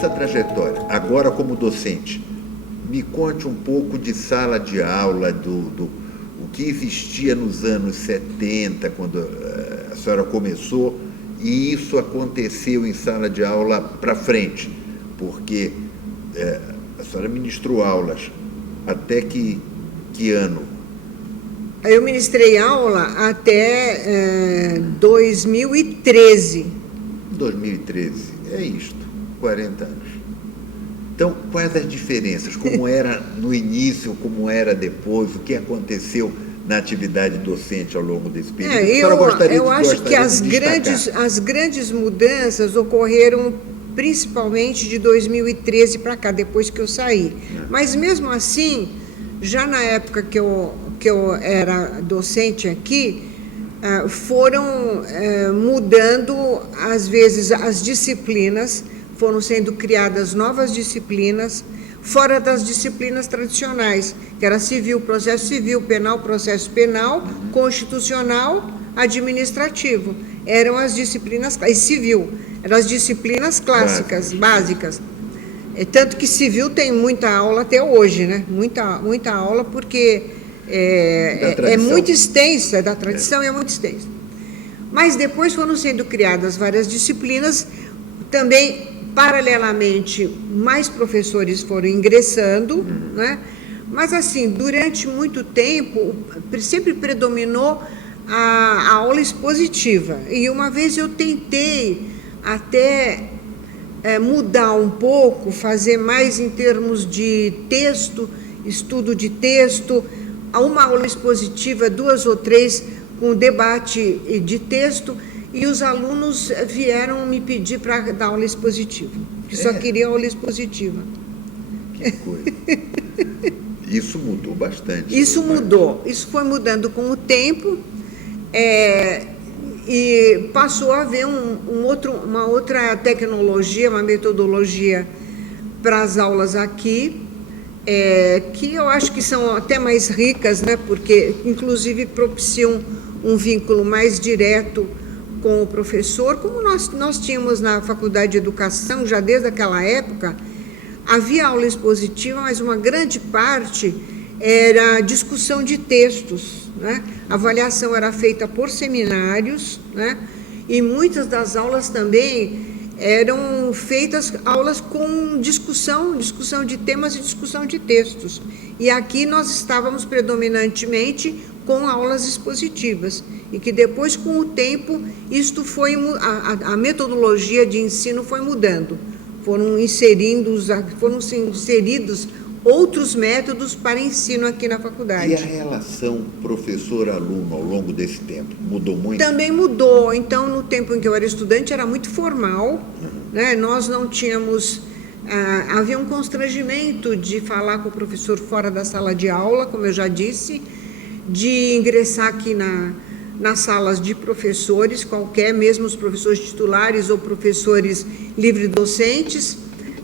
Nessa trajetória, agora como docente, me conte um pouco de sala de aula, o que existia nos anos 70, quando a senhora começou, e isso aconteceu em sala de aula para frente, porque a senhora ministrou aulas até que ano? Eu ministrei aula até 2013. 2013, é isto, 40 anos. Então, quais as diferenças? Como era no início, como era depois, o que aconteceu na atividade docente ao longo desse período? Eu acho que as grandes mudanças ocorreram principalmente de 2013 para cá, depois que eu saí. Mas mesmo assim, já na época que eu era docente aqui, foram mudando, às vezes, as disciplinas, foram sendo criadas novas disciplinas, fora das disciplinas tradicionais, que era civil, processo civil, penal, processo penal, constitucional, administrativo. Eram as disciplinas, e civil, eram as disciplinas clássicas, básicas. Tanto que civil tem muita aula até hoje, né? Muita aula, porque é muito extensa, é da tradição e é muito extensa. Mas depois foram sendo criadas várias disciplinas, também, paralelamente, mais professores foram ingressando, né? Mas, assim, durante muito tempo, sempre predominou a aula expositiva. E uma vez eu tentei até mudar um pouco, fazer mais em termos de texto, estudo de texto, uma aula expositiva, 2 ou 3, com debate de texto, e os alunos vieram me pedir para dar aula expositiva, que só queriam aula expositiva. Que coisa. Isso mudou bastante. Isso mudou, isso foi mudando com o tempo, e passou a haver uma outra tecnologia, uma metodologia para as aulas aqui, que eu acho que são até mais ricas, né, porque inclusive propiciam um vínculo mais direto com o professor, como nós tínhamos na Faculdade de Educação, já desde aquela época. Havia aula expositiva, mas uma grande parte era discussão de textos, né? A avaliação era feita por seminários, né? E muitas das aulas também eram feitas aulas com discussão de temas e discussão de textos. E aqui nós estávamos predominantemente com aulas expositivas, e que depois, com o tempo, a metodologia de ensino foi mudando. Foram inseridos outros métodos para ensino aqui na faculdade. E a relação professor-aluno ao longo desse tempo mudou muito? Também mudou. Então, no tempo em que eu era estudante, era muito formal, né? Nós não tínhamos... havia um constrangimento de falar com o professor fora da sala de aula, como eu já disse, de ingressar aqui nas salas de professores, mesmo os professores titulares ou professores livre-docentes.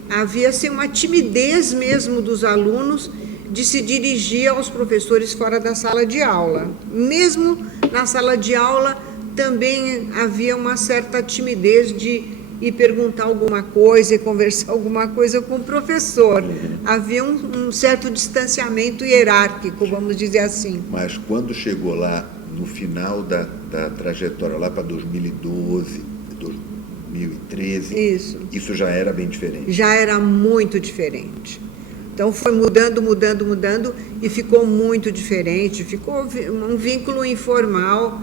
Havia assim, uma timidez mesmo dos alunos de se dirigir aos professores fora da sala de aula. Mesmo na sala de aula, também havia uma certa timidez de ir perguntar alguma coisa e conversar alguma coisa com o professor. Havia um certo distanciamento hierárquico, vamos dizer assim. Mas quando chegou lá, no final da trajetória, lá para 2012, 2013, isso já era bem diferente? Já era muito diferente. Então, foi mudando, e ficou muito diferente. Ficou um vínculo informal.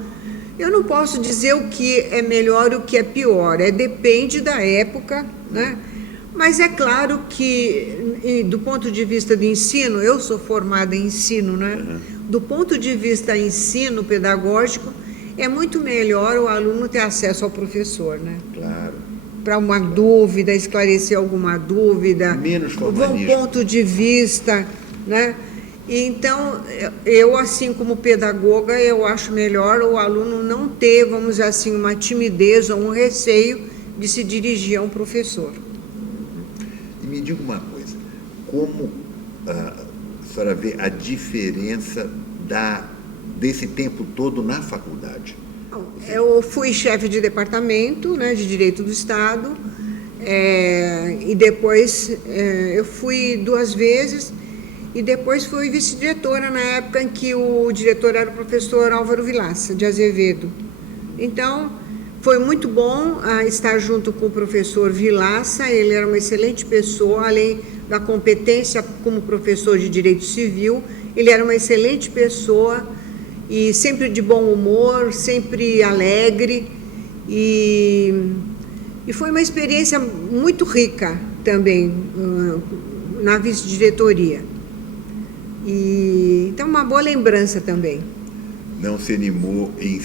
Eu não posso dizer o que é melhor e o que é pior, depende da época, né? Mas é claro que, do ponto de vista do ensino, eu sou formada em ensino, né? Do ponto de vista ensino pedagógico, é muito melhor o aluno ter acesso ao professor, né? Claro. Para uma dúvida, esclarecer alguma dúvida, menos formalismo, um ponto de vista, né? Então, eu, assim como pedagoga, eu acho melhor o aluno não ter, vamos dizer assim, uma timidez ou um receio de se dirigir a um professor. E me diga uma coisa, como a senhora vê a diferença desse tempo todo na faculdade? Eu fui chefe de departamento, né, de Direito do Estado, E depois eu fui 2 vezes e depois fui vice-diretora na época em que o diretor era o professor Álvaro Vilaça de Azevedo. Então, foi muito bom estar junto com o professor Vilaça. Ele era uma excelente pessoa, além da competência como professor de Direito Civil, ele era uma excelente pessoa e sempre de bom humor, sempre alegre, e foi uma experiência muito rica também na vice-diretoria. Então, uma boa lembrança também. Não se animou em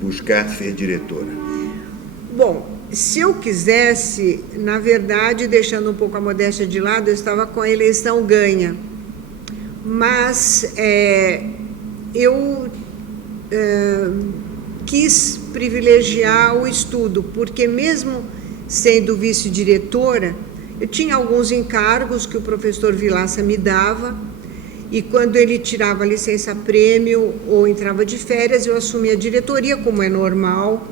buscar ser diretora? Bom, se eu quisesse, na verdade, deixando um pouco a modéstia de lado, eu estava com a eleição ganha. Mas eu quis privilegiar o estudo, porque mesmo sendo vice-diretora, eu tinha alguns encargos que o professor Vilaça me dava, e quando ele tirava licença-prêmio ou entrava de férias, eu assumia a diretoria, como é normal.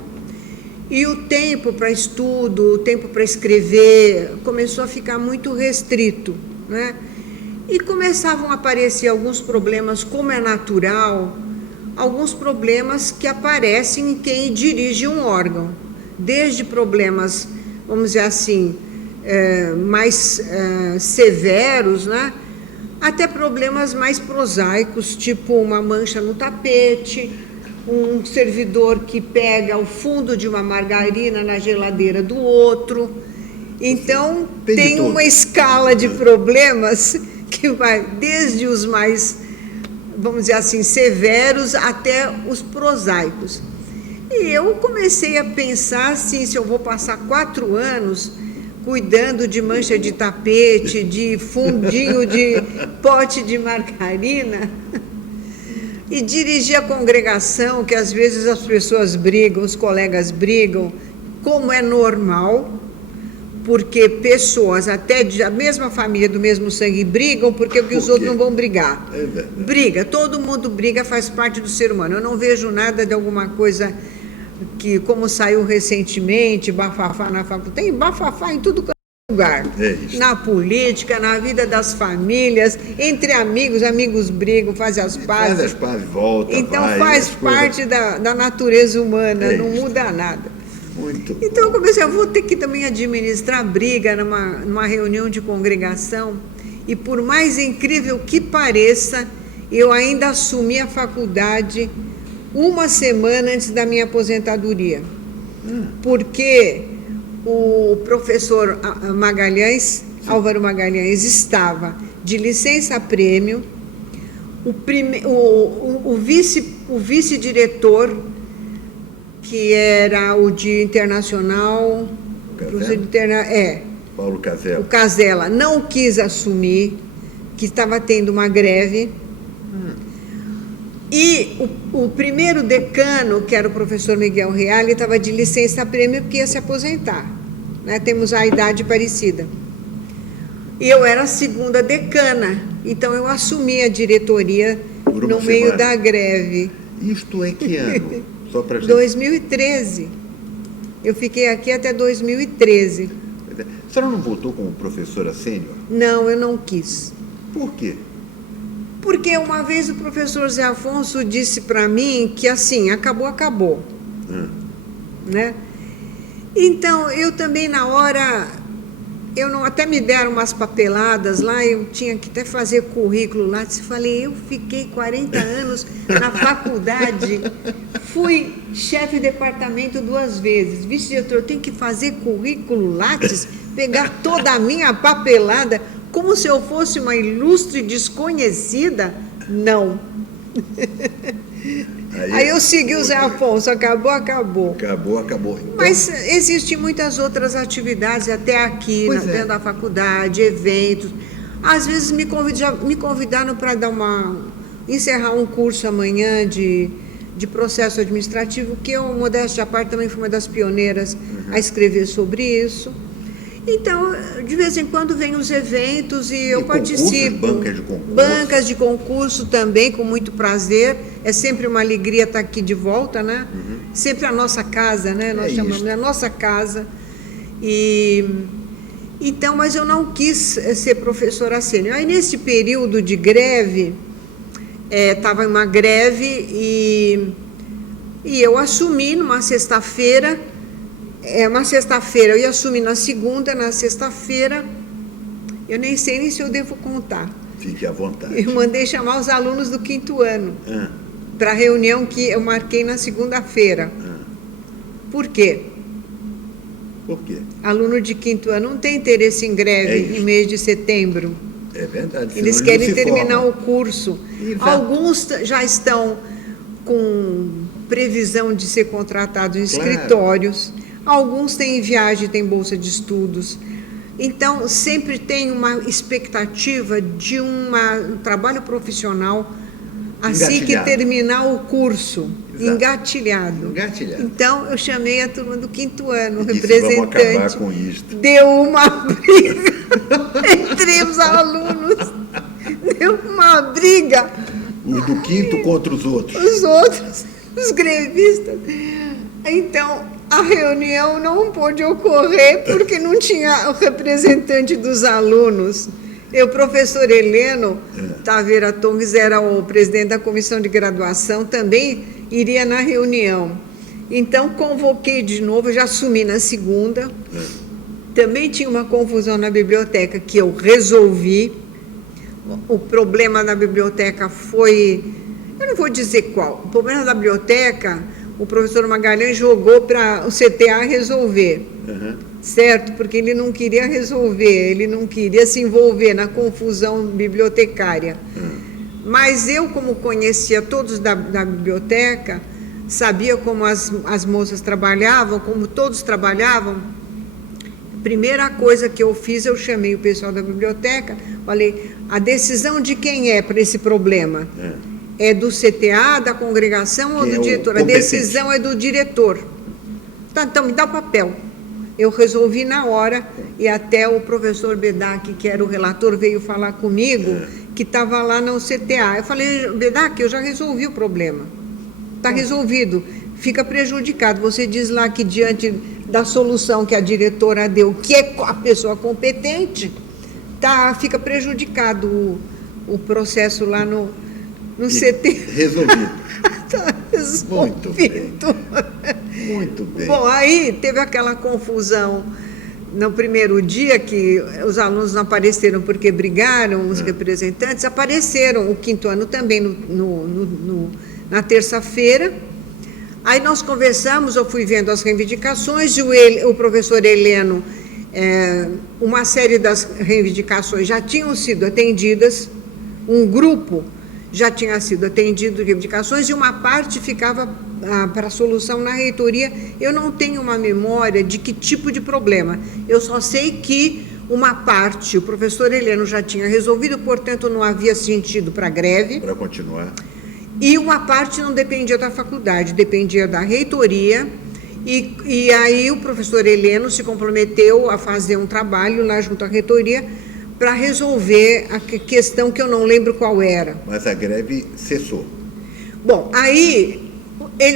E o tempo para estudo, o tempo para escrever, começou a ficar muito restrito, né? E começavam a aparecer alguns problemas, como é natural, alguns problemas que aparecem em quem dirige um órgão. Desde problemas, vamos dizer assim, mais severos, né? Até problemas mais prosaicos, tipo uma mancha no tapete, um servidor que pega o fundo de uma margarina na geladeira do outro. Então, tem uma escala de problemas que vai desde os mais, vamos dizer assim, severos até os prosaicos. E eu comecei a pensar assim, se eu vou passar 4 anos cuidando de mancha de tapete, de fundinho de pote de margarina, e dirigir a congregação, que às vezes as pessoas brigam, os colegas brigam, como é normal, porque pessoas até da mesma família, do mesmo sangue, brigam, porque os outros não vão brigar. Briga, todo mundo briga, faz parte do ser humano. Eu não vejo nada de alguma coisa que, como saiu recentemente, bafafá na faculdade, tem bafafá em tudo quanto é lugar, na política, na vida das famílias, entre amigos, amigos brigam, fazem as pazes. Faz as pazes, volta, então vai, faz parte da natureza humana, não muda nada. Então eu comecei, eu vou ter que também administrar briga numa reunião de congregação, e por mais incrível que pareça, eu ainda assumi a faculdade 1 semana antes da minha aposentadoria, porque o professor Magalhães, Álvaro Magalhães, estava de licença-prêmio, o vice-diretor, que era o de internacional, Paulo Casella. O Casella não quis assumir, que estava tendo uma greve. E o primeiro decano, que era o professor Miguel Reale, estava de licença-prêmio porque ia se aposentar, né? Temos a idade parecida. E eu era a segunda decana, então eu assumi a diretoria no meio da greve. Isto é que ano? Só pra gente... 2013. Eu fiquei aqui até 2013. A senhora não voltou como professora sênior? Não, eu não quis. Por quê? Porque uma vez o professor Zé Afonso disse para mim que assim, acabou. Né? Então, eu também na hora, até me deram umas papeladas lá, eu tinha que até fazer currículo lá, falei, eu fiquei 40 anos na faculdade, fui chefe de departamento 2 vezes, vice-diretor, eu tenho que fazer currículo Lattes, pegar toda a minha papelada, como se eu fosse uma ilustre desconhecida? Não. Aí eu segui o Zé Afonso, acabou. Acabou. Então... Mas existem muitas outras atividades, até aqui, dentro da faculdade, eventos. Às vezes me convidaram para encerrar um curso amanhã de processo administrativo, que eu, modéstia à parte, também fui uma das pioneiras a escrever sobre isso. Então, de vez em quando vem os eventos e eu participo. Bancas de concurso. Bancas de concurso também, com muito prazer. É sempre uma alegria estar aqui de volta, né? Sempre a nossa casa, né? Nós chamamos a nossa casa. Então, mas eu não quis ser professora sênior. Aí, nesse período de greve, estava em uma greve e eu assumi numa sexta-feira. Uma sexta-feira, eu ia assumir na segunda, na sexta-feira, eu nem sei nem se eu devo contar. Fique à vontade. Eu mandei chamar os alunos do 5º ano para a reunião que eu marquei na segunda-feira. Por quê? Por quê? Aluno de 5º ano não tem interesse em greve em mês de setembro. É verdade. Eles querem terminar o curso. Exato. Alguns já estão com previsão de ser contratados em escritórios. Alguns têm viagem, têm bolsa de estudos. Então, sempre tem uma expectativa de um trabalho profissional assim que terminar o curso. Exato. Engatilhado. Então, eu chamei a turma do 5º ano, representante. Vamos acabar com isto. Deu uma briga entre os alunos. Deu uma briga. Os do 5º contra os outros. Os outros, os grevistas. Então, a reunião não pôde ocorrer porque não tinha o representante dos alunos. O professor Heleno Taveira Torres era o presidente da comissão de graduação, também iria na reunião. Então, convoquei de novo, já assumi na segunda. Também tinha uma confusão na biblioteca que eu resolvi. O problema da biblioteca foi, eu não vou dizer qual, o problema da biblioteca, o professor Magalhães jogou para o CTA resolver, certo? Porque ele não queria resolver, ele não queria se envolver na confusão bibliotecária. Mas eu, como conhecia todos da biblioteca, sabia como as moças trabalhavam, como todos trabalhavam. Primeira coisa que eu fiz, eu chamei o pessoal da biblioteca, falei, a decisão de quem é para esse problema? É do CTA, da congregação ou do diretor? A decisão é do diretor. Tá, então, me dá o papel. Eu resolvi na hora, e até o professor Bedac, que era o relator, veio falar comigo, que estava lá no CTA. Eu falei, Bedac, eu já resolvi o problema. Está resolvido. Fica prejudicado. Você diz lá que diante da solução que a diretora deu, que é a pessoa competente, fica prejudicado o processo lá no CT. Resolvido. Tá resolvido. Muito bem. Muito bem. Bom, aí teve aquela confusão no primeiro dia que os alunos não apareceram porque brigaram, os representantes apareceram, o 5º ano também na terça-feira. Aí nós conversamos, eu fui vendo as reivindicações e o professor Heleno, uma série das reivindicações já tinham sido atendidas, um grupo já tinha sido atendido de reivindicações e uma parte ficava para a solução na reitoria. Eu não tenho uma memória de que tipo de problema, eu só sei que uma parte o professor Heleno já tinha resolvido, portanto não havia sentido para a greve. Para continuar. E uma parte não dependia da faculdade, dependia da reitoria, e aí o professor Heleno se comprometeu a fazer um trabalho lá junto à reitoria para resolver a questão que eu não lembro qual era. Mas a greve cessou. Bom, aí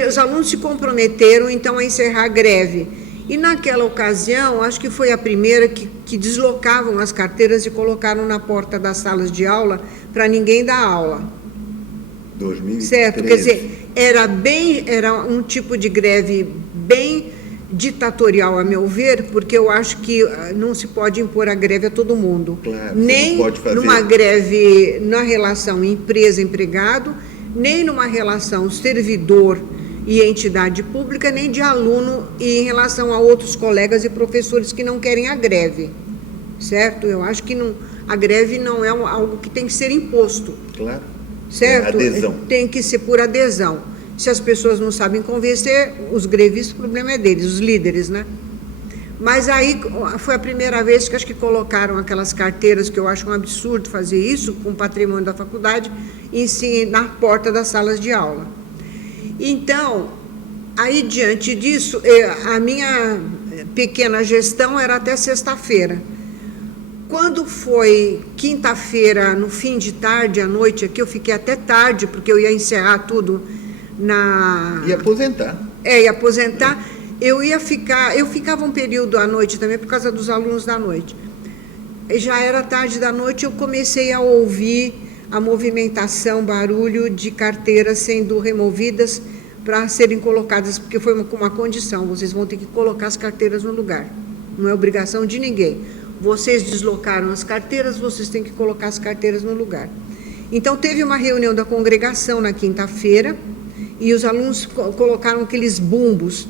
os alunos se comprometeram então a encerrar a greve. E naquela ocasião, acho que foi a primeira que deslocavam as carteiras e colocaram na porta das salas de aula para ninguém dar aula. 2013. Certo, quer dizer, era um tipo de greve bem ditatorial, a meu ver, porque eu acho que não se pode impor a greve a todo mundo. Claro, nem não pode fazer. Numa greve na relação empresa-empregado, nem numa relação servidor e entidade pública, nem de aluno e em relação a outros colegas e professores que não querem a greve. Certo? Eu acho que a greve não é algo que tem que ser imposto. Claro. Certo? Adesão. Tem que ser por adesão. Se as pessoas não sabem convencer, os grevistas, o problema é deles, os líderes, né? Mas aí foi a primeira vez que acho que colocaram aquelas carteiras, que eu acho um absurdo fazer isso, com o patrimônio da faculdade, na porta das salas de aula. Então, aí diante disso, a minha pequena gestão era até sexta-feira. Quando foi quinta-feira, no fim de tarde, à noite, aqui eu fiquei até tarde, porque eu ia encerrar tudo E aposentar. Ia aposentar. eu ficava um período à noite também, por causa dos alunos da noite. Já era tarde da noite, eu comecei a ouvir a movimentação, barulho de carteiras sendo removidas para serem colocadas, porque foi com uma condição: vocês vão ter que colocar as carteiras no lugar, não é obrigação de ninguém. Vocês deslocaram as carteiras, vocês têm que colocar as carteiras no lugar. Então, teve uma reunião da congregação na quinta-feira, e os alunos colocaram aqueles bumbos,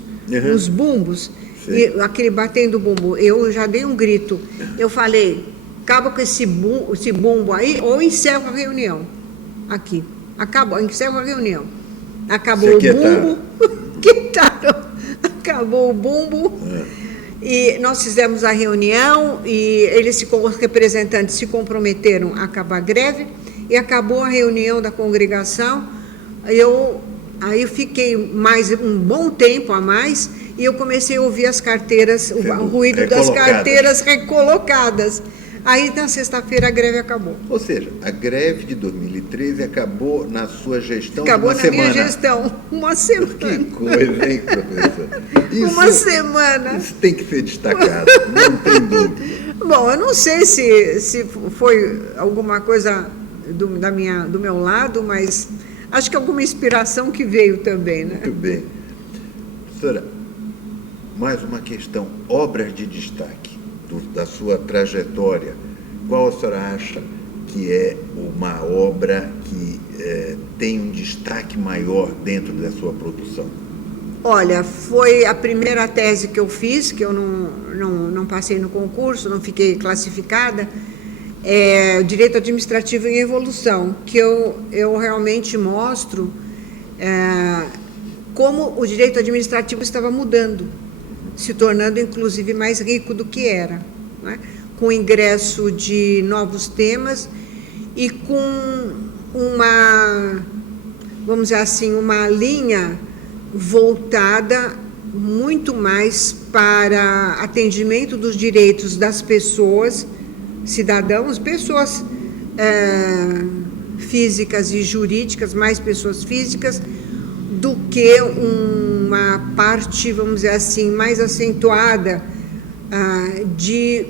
os bumbos, e aquele batendo bumbo. Eu já dei um grito, eu falei: acaba com esse bumbo aí, ou encerra a reunião. Aqui, encerra a reunião. Acabou o bumbo, acabou o bumbo, e nós fizemos a reunião, e os representantes se comprometeram a acabar a greve, e acabou a reunião da congregação. Aí eu fiquei mais um bom tempo a mais, e eu comecei a ouvir as carteiras, o ruído das carteiras recolocadas. Aí, na sexta-feira, a greve acabou. Ou seja, a greve de 2013 acabou na sua gestão acabou de uma semana. Acabou na minha gestão, uma semana. Que coisa, hein, professor? Uma semana. Isso tem que ser destacado, não tem dúvida. Bom, eu não sei se foi alguma coisa do meu lado, mas acho que alguma inspiração que veio também, né? Muito bem. Professora, mais uma questão: obras de destaque da sua trajetória. Qual a senhora acha que é uma obra que tem um destaque maior dentro da sua produção? Olha, foi a primeira tese que eu fiz, que eu não passei no concurso, não fiquei classificada, Direito Administrativo em Evolução, que eu realmente mostro como o direito administrativo estava mudando, se tornando, inclusive, mais rico do que era, né? Com o ingresso de novos temas e com vamos dizer assim, uma linha voltada muito mais para atendimento dos direitos das pessoas, cidadãos, pessoas físicas e jurídicas, mais pessoas físicas, do que uma parte, vamos dizer assim, mais acentuada de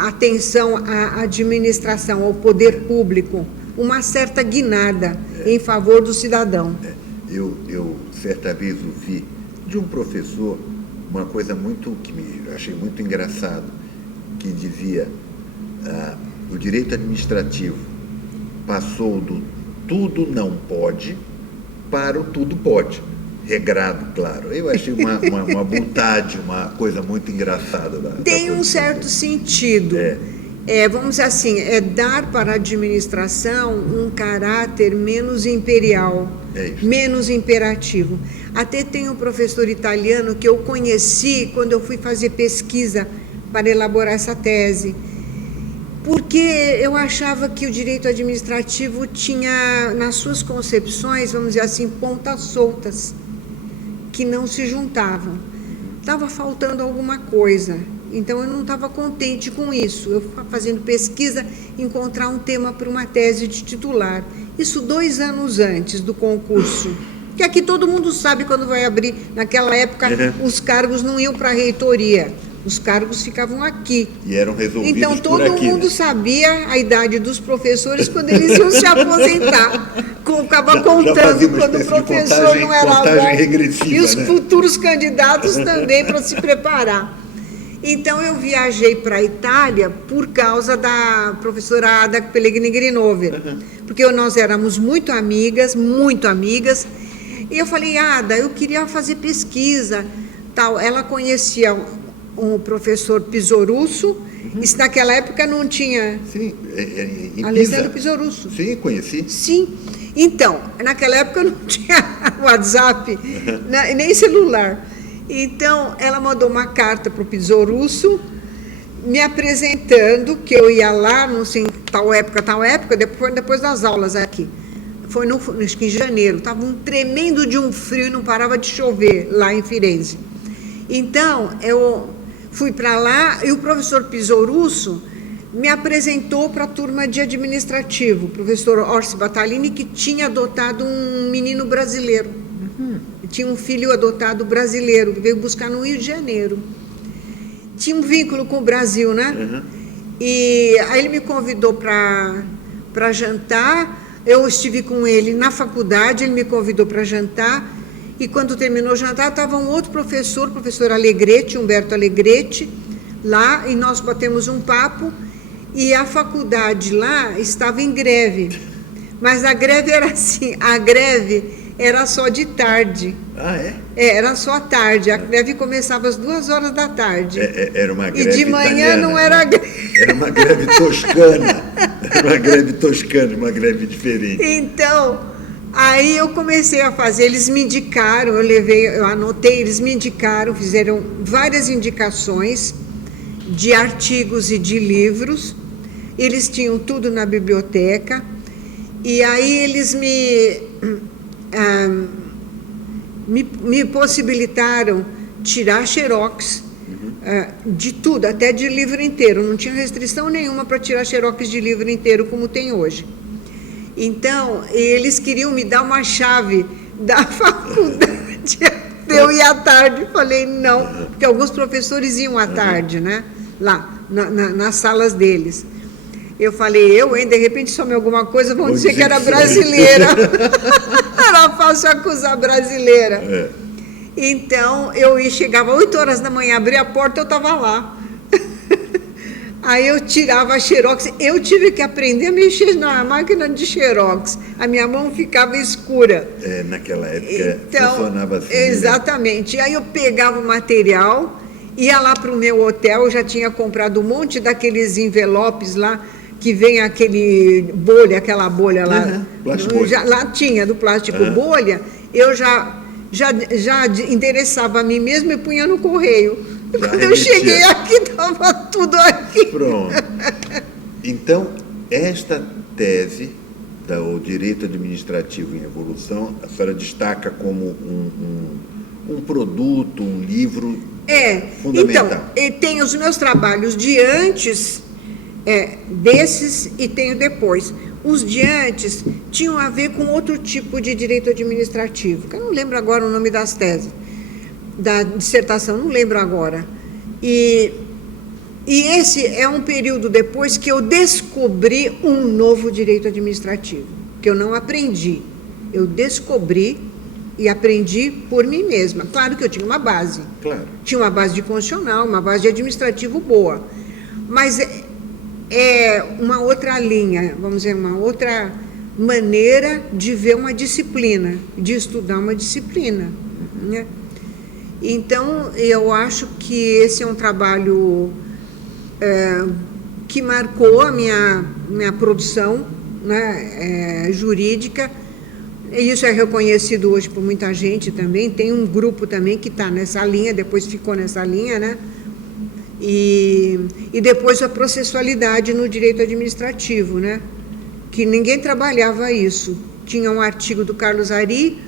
atenção à administração, ao poder público, uma certa guinada em favor do cidadão. Eu certa vez ouvi de um professor uma coisa que eu achei muito engraçado, que dizia: o direito administrativo passou do tudo não pode para o tudo pode, regrado, claro. Eu achei uma vontade, uma coisa muito engraçada. Tem um certo sentido. Vamos dizer assim, dar para a administração um caráter menos imperial, menos imperativo. Até tem um professor italiano que eu conheci quando eu fui fazer pesquisa para elaborar essa tese, porque eu achava que o direito administrativo tinha, nas suas concepções, vamos dizer assim, pontas soltas, que não se juntavam. Estava faltando alguma coisa, então eu não estava contente com isso. Eu fui fazendo pesquisa, encontrar um tema para uma tese de titular. Isso 2 anos antes do concurso, que aqui todo mundo sabe quando vai abrir. Naquela época, os cargos não iam para a reitoria. Os cargos ficavam aqui. E eram resolvidos então, por aqui. Então, todo mundo sabia a idade dos professores quando eles iam se aposentar. Ficava contando quando o professor não era bom. E os futuros candidatos também, para se preparar. Então, eu viajei para a Itália por causa da professora Ada Pellegrini Grinover. Porque nós éramos muito amigas, e eu falei: Ada, eu queria fazer pesquisa. Tal. Ela conhecia um professor Pisorusso, isso naquela época não tinha... Sim, Alessandro Pisorusso. Sim, conheci. Sim, então, naquela época não tinha WhatsApp, nem celular. Então, ela mandou uma carta para o Pisorusso, me apresentando que eu ia lá, não sei, tal época, depois das aulas aqui. Foi acho que em janeiro, estava um tremendo de um frio e não parava de chover lá em Firenze. Então, eu fui para lá e o professor Pisorusso me apresentou para a turma de administrativo, o professor Orsi Batalini, que tinha adotado um menino brasileiro. tinha um filho adotado brasileiro, que veio buscar no Rio de Janeiro. Tinha um vínculo com o Brasil, né? Uhum. E aí ele me convidou para jantar, eu estive com ele na faculdade, ele me convidou para jantar, e quando terminou o jantar, estava um outro professor, o professor Alegrete, Humberto Alegrete, lá, e nós batemos um papo, e a faculdade lá estava em greve. Mas a greve era assim, a greve era só de tarde. Ah, é? Era só à tarde, a greve começava às 2h da tarde. Era uma greve e de manhã italiana, não era greve. Era uma greve toscana. Era uma greve toscana, uma greve diferente. Então, aí eu comecei a fazer, eles me indicaram, eu anotei, eles me indicaram, fizeram várias indicações de artigos e de livros, eles tinham tudo na biblioteca, e aí eles me possibilitaram tirar xerox de tudo, até de livro inteiro, não tinha restrição nenhuma para tirar xerox de livro inteiro como tem hoje. Então, eles queriam me dar uma chave da faculdade, eu ia à tarde, falei não, porque alguns professores iam à tarde, né, lá, nas salas deles. Eu falei, de repente some alguma coisa, vão dizer que era brasileira. Era fácil acusar brasileira. Então, chegava 8h da manhã, abria a porta, eu estava lá. Aí eu tirava a xerox, eu tive que aprender a mexer na máquina de xerox. A minha mão ficava escura. Naquela época funcionava assim. Exatamente. Né? Aí eu pegava o material, ia lá para o meu hotel, eu já tinha comprado um monte daqueles envelopes lá, que vem aquela bolha lá. Lá tinha, do plástico bolha, eu já endereçava a mim mesmo e punha no correio. E quando eu cheguei aqui, estava tudo aqui. Pronto. Então, esta tese do direito administrativo em evolução, a senhora destaca como um produto, um livro fundamental. Então, tem os meus trabalhos de antes desses e tenho depois. Os de antes tinham a ver com outro tipo de direito administrativo, que eu não lembro agora o nome das teses, da dissertação, não lembro agora. E esse é um período depois que eu descobri um novo direito administrativo, que eu não aprendi. Eu descobri e aprendi por mim mesma. Claro que eu tinha uma base. Claro. Tinha uma base de constitucional, uma base de administrativo boa. Mas é uma outra linha, vamos dizer, uma outra maneira de ver uma disciplina, de estudar uma disciplina, né? Então, eu acho que esse é um trabalho que marcou a minha produção, né, jurídica, e isso é reconhecido hoje por muita gente também. Tem um grupo também que está nessa linha, depois ficou nessa linha, né? E depois a processualidade no direito administrativo, né? Que ninguém trabalhava isso. Tinha um artigo do Carlos Ari,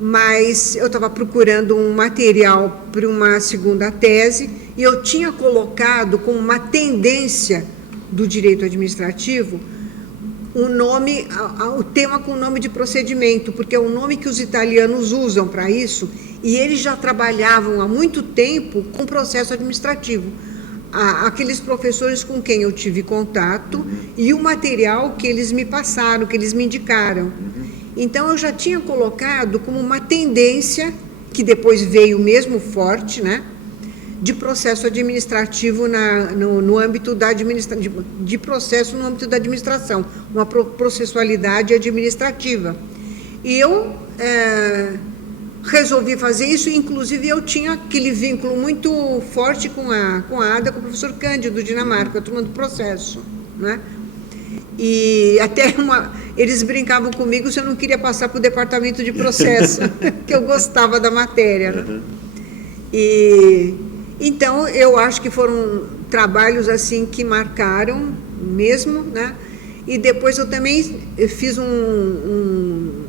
mas eu estava procurando um material para uma segunda tese e eu tinha colocado como uma tendência do direito administrativo o tema com o nome de procedimento, porque é o nome que os italianos usam para isso, e eles já trabalhavam há muito tempo com processo administrativo. Aqueles professores com quem eu tive contato e o material que eles me passaram, que eles me indicaram. Então, eu já tinha colocado como uma tendência, que depois veio mesmo forte, né, de processo administrativo no âmbito da de processo no âmbito da administração, uma processualidade administrativa. E eu resolvi fazer isso, inclusive eu tinha aquele vínculo muito forte com a ADA, com o professor Cândido, Dinamarca, a turma do processo, né? E até eles brincavam comigo se eu não queria passar para o departamento de processo, que eu gostava da matéria, né? Então, eu acho que foram trabalhos assim que marcaram mesmo, né? E depois eu também fiz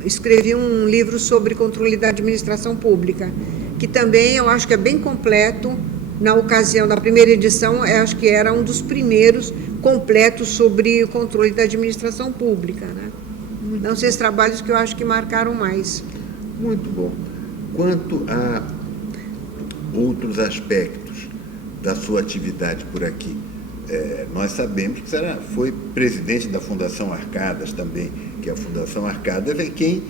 escrevi um livro sobre controle da administração pública, que também eu acho que é bem completo. Na ocasião da primeira edição, eu acho que era um dos primeiros completos sobre o controle da administração pública, né? Então, esses trabalhos que eu acho que marcaram mais. Muito bom. Quanto a outros aspectos da sua atividade por aqui, nós sabemos que você foi presidente da Fundação Arcadas também, que a Fundação Arcadas é quem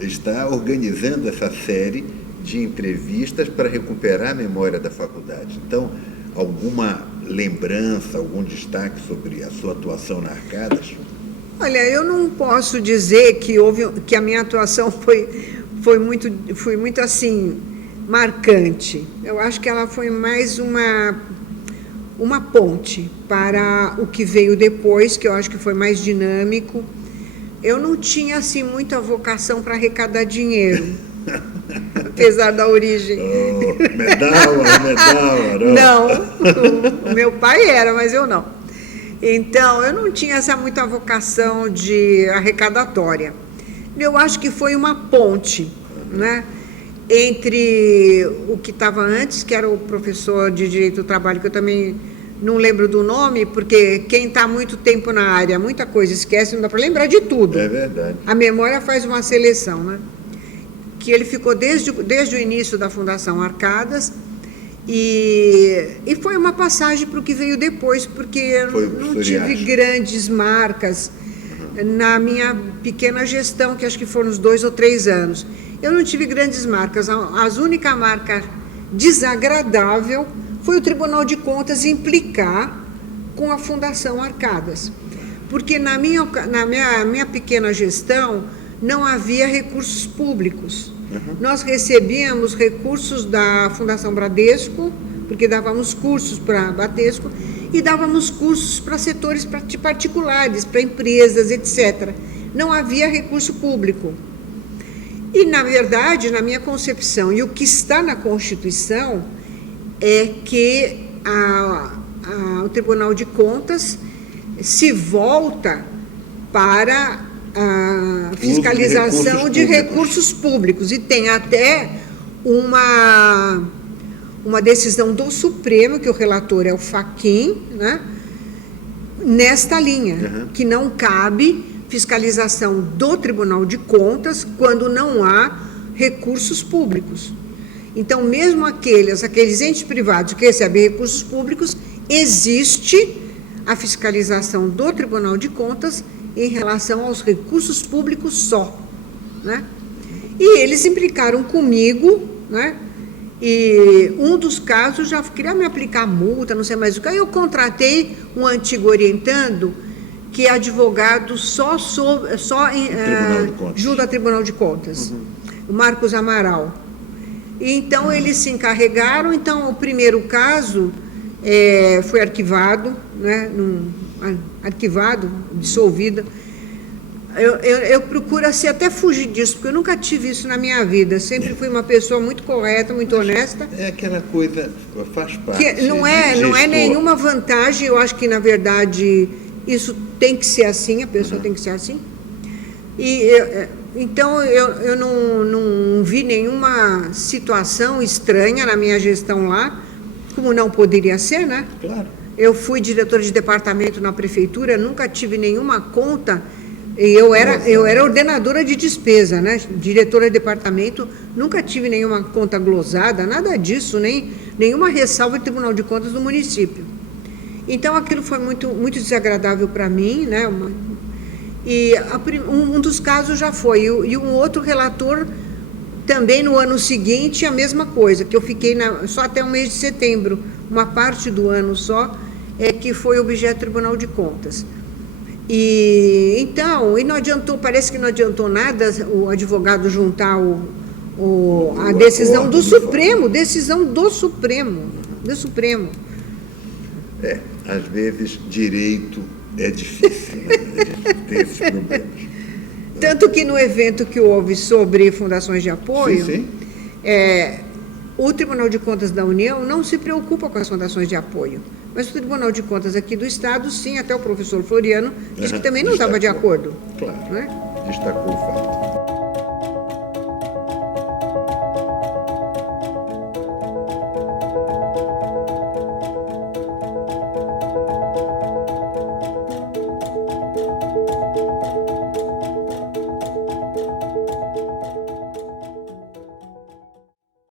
está organizando essa série de entrevistas para recuperar a memória da faculdade. Então, alguma lembrança, algum destaque sobre a sua atuação na Arcadas? Olha, eu não posso dizer que a minha atuação foi muito assim, marcante. Eu acho que ela foi mais uma ponte para o que veio depois, que eu acho que foi mais dinâmico. Eu não tinha, assim, muita vocação para arrecadar dinheiro, apesar da origem. Oh, medal. Não, o meu pai era, mas eu não. Então, eu não tinha essa muita vocação de arrecadatória. Eu acho que foi uma ponte, né, entre o que estava antes, que era o professor de Direito do Trabalho, que eu também não lembro do nome, porque quem está muito tempo na área, muita coisa esquece, não dá para lembrar de tudo. É verdade. A memória faz uma seleção, né? Que ele ficou desde o início da Fundação Arcadas, e foi uma passagem para o que veio depois, porque eu não tive grandes marcas na minha pequena gestão, que acho que foram uns 2 ou 3 anos. Eu não tive grandes marcas. A única marca desagradável foi o Tribunal de Contas implicar com a Fundação Arcadas. Porque na minha pequena gestão não havia recursos públicos. Nós recebíamos recursos da Fundação Bradesco, porque dávamos cursos para Bradesco, e dávamos cursos para setores particulares, para empresas, etc. Não havia recurso público. E, na verdade, na minha concepção, e o que está na Constituição, é que o Tribunal de Contas se volta para a fiscalização de recursos públicos. E tem até uma decisão do Supremo, que o relator é o Fachin, né, nesta linha, que não cabe fiscalização do Tribunal de Contas quando não há recursos públicos. Então, mesmo aqueles entes privados que recebem recursos públicos, existe a fiscalização do Tribunal de Contas em relação aos recursos públicos só, né? E eles implicaram comigo, né? E um dos casos já queria me aplicar multa, não sei mais o que. Aí eu contratei um antigo orientando, que é advogado só junto ao Tribunal de Contas, o Marcos Amaral. E então eles se encarregaram. Então o primeiro caso foi arquivado, né, dissolvido. Eu procuro assim, até fugir disso, porque eu nunca tive isso na minha vida. Sempre fui uma pessoa muito correta, muito honesta. É aquela coisa, faz parte. Que não é nenhuma vantagem. Eu acho que, na verdade, isso tem que ser assim, a pessoa tem que ser assim. Então, eu não vi nenhuma situação estranha na minha gestão lá, como não poderia ser, né? Claro. Eu fui diretora de departamento na prefeitura, nunca tive nenhuma conta, e eu era ordenadora de despesa, né? Diretora de departamento, nunca tive nenhuma conta glosada, nada disso, nenhuma ressalva do Tribunal de Contas do município. Então, aquilo foi muito, muito desagradável para mim, né? E um dos casos já foi, e um outro relator também no ano seguinte, a mesma coisa, que eu fiquei só até o mês de setembro, uma parte do ano só, que foi objeto do Tribunal de Contas. E não adiantou, parece que não adiantou nada o advogado juntar a decisão do Supremo, Às vezes direito é difícil, né? A gente tem esses problemas. Tanto que no evento que houve sobre fundações de apoio, sim. O Tribunal de Contas da União não se preocupa com as fundações de apoio, mas o Tribunal de Contas aqui do Estado, sim, até o professor Floriano disse que também não estava de acordo. Claro, né? Destacou o fato.